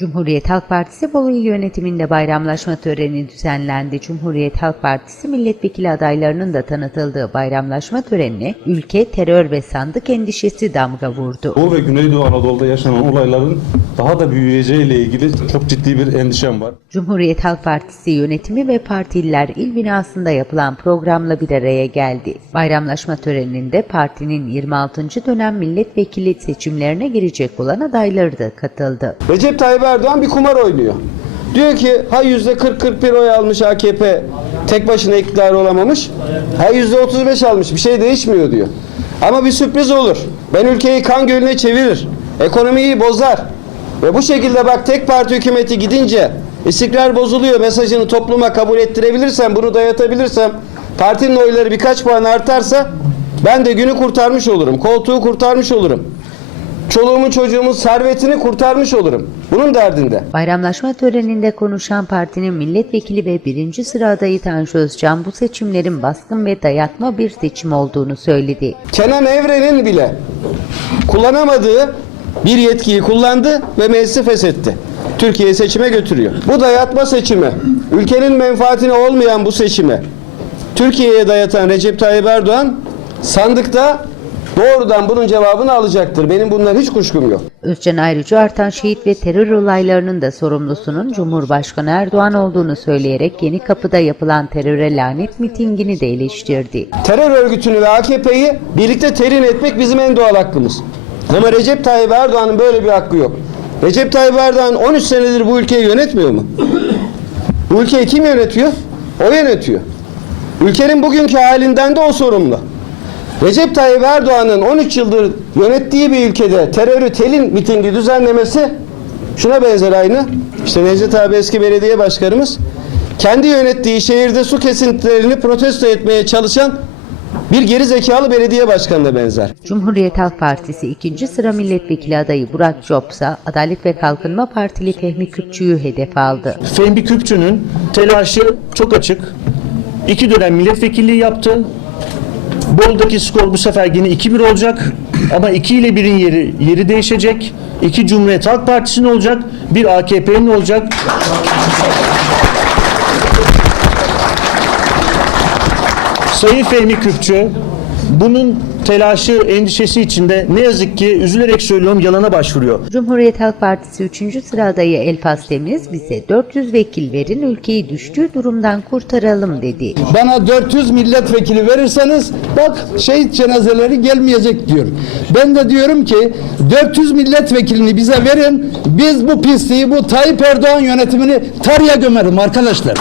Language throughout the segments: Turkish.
Cumhuriyet Halk Partisi Bolu İl Yönetimi'nde bayramlaşma töreni düzenlendi. Cumhuriyet Halk Partisi milletvekili adaylarının da tanıtıldığı bayramlaşma törenine ülke terör ve sandık endişesi damga vurdu. Doğu ve Güneydoğu Anadolu'da yaşanan olayların daha da büyüyeceğiyle ilgili çok ciddi bir endişem var. Cumhuriyet Halk Partisi yönetimi ve partililer il binasında yapılan programla bir araya geldi. Bayramlaşma töreninde partinin 26. dönem milletvekili seçimlerine girecek olan adayları da katıldı. Recep Tayyip Erdoğan bir kumar oynuyor. Diyor ki ha yüzde 40-41 oy almış AKP tek başına iktidar olamamış. Ha yüzde 35 almış bir şey değişmiyor diyor. Ama bir sürpriz olur. Ben ülkeyi kan gölüne çevirir. Ekonomiyi bozar. Ve bu şekilde bak tek parti hükümeti gidince istikrar bozuluyor mesajını topluma kabul ettirebilirsem bunu dayatabilirsem partinin oyları birkaç puan artarsa ben de günü kurtarmış olurum. Koltuğu kurtarmış olurum. Çoluğumun çocuğumun servetini kurtarmış olurum. Bunun derdinde. Bayramlaşma töreninde konuşan partinin milletvekili ve birinci sıra adayı Tanju Özcan bu seçimlerin baskın ve dayatma bir seçim olduğunu söyledi. Kenan Evren'in bile kullanamadığı bir yetkiyi kullandı ve meclisi feshetti. Türkiye'yi seçime götürüyor. Bu dayatma seçimi, ülkenin menfaatine olmayan bu seçimi Türkiye'ye dayatan Recep Tayyip Erdoğan sandıkta doğrudan bunun cevabını alacaktır. Benim bundan hiç kuşkum yok. Özcan ayrıca artan şehit ve terör olaylarının da sorumlusunun Cumhurbaşkanı Erdoğan olduğunu söyleyerek Yeni Kapı'da yapılan teröre lanet mitingini de eleştirdi. Terör örgütünü ve AKP'yi birlikte terin etmek bizim en doğal hakkımız. Ama Recep Tayyip Erdoğan'ın böyle bir hakkı yok. Recep Tayyip Erdoğan 13 senedir bu ülkeyi yönetmiyor mu? Bu ülkeyi kim yönetiyor? O yönetiyor. Ülkenin bugünkü halinden de o sorumlu. Recep Tayyip Erdoğan'ın 13 yıldır yönettiği bir ülkede terörü telin mitingi düzenlemesi şuna benzer aynı. İşte Necdet abi eski belediye başkanımız kendi yönettiği şehirde su kesintilerini protesto etmeye çalışan bir geri zekalı belediye başkanına benzer. Cumhuriyet Halk Partisi ikinci sıra milletvekili adayı Burak Jobsa, Adalet ve Kalkınma Partili Fehmi Küpçü'yü hedef aldı. Fehmi Küpçü'nün telaşı çok açık. İki dönem milletvekilliği yaptı. Bolu'daki skor bu sefer yine 2-1 olacak. Ama 2 ile 1'in yeri, yeri değişecek. 2 Cumhuriyet Halk Partisi'nin olacak. Bir AKP'nin olacak. Sayın Fehmi Küpçü bunun telaşı, endişesi içinde ne yazık ki üzülerek söylüyorum yalana başvuruyor. Cumhuriyet Halk Partisi 3. sıra adayı Elfas Temiz bize 400 vekil verin ülkeyi düştüğü durumdan kurtaralım dedi. Bana 400 milletvekili verirseniz bak şehit cenazeleri gelmeyecek diyor. Ben de diyorum ki 400 milletvekilini bize verin. Biz bu pisliği bu Tayyip Erdoğan yönetimini tarıya gömerim arkadaşlar.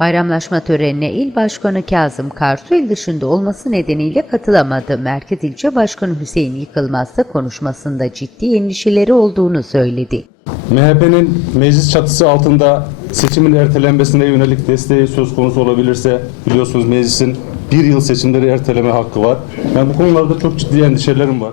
Bayramlaşma törenine il başkanı Kazım Karsu il dışında olması nedeniyle katılamadı. Merkez İlçe Başkanı Hüseyin Yıkılmaz da konuşmasında ciddi endişeleri olduğunu söyledi. MHP'nin meclis çatısı altında seçimin ertelenmesine yönelik desteği söz konusu olabilirse biliyorsunuz meclisin bir yıl seçimleri erteleme hakkı var. Yani bu konularda çok ciddi endişelerim var.